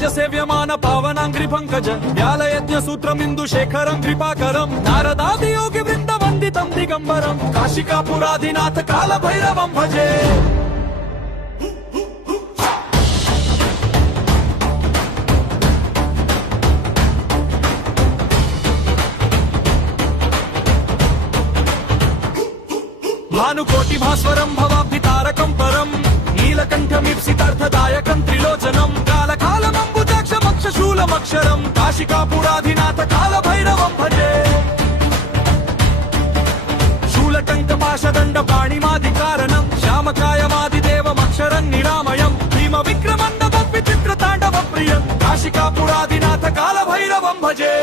राजसेव्यमान पावनांग्रि पंकज व्यालयज्ञ सूत्रमिन्दु शेखरं कृपाकरं नारदादि योगि वृन्द वन्दितं दिगम्बरं काशिकापुराधिनाथ कालभैरवं भजे। भानुकोटि भास्वरं भवाब्धि तारकं परं नीलकण्ठमीप्सितार्थदायकं त्रिलोचनं कालकालमम्बुजाक्षमक्षशूलमक्षरं काशिकापुराधिनाथ कालभैरवं भजे। शूलटङ्कपाशदण्डपाणिमादिकारणं श्यामकायमादिदेवमक्षरं निरामयं भीमविक्रमण्डवविचित्रताण्डवप्रियं काशिकापुराधिनाथ कालभैरवं भजे।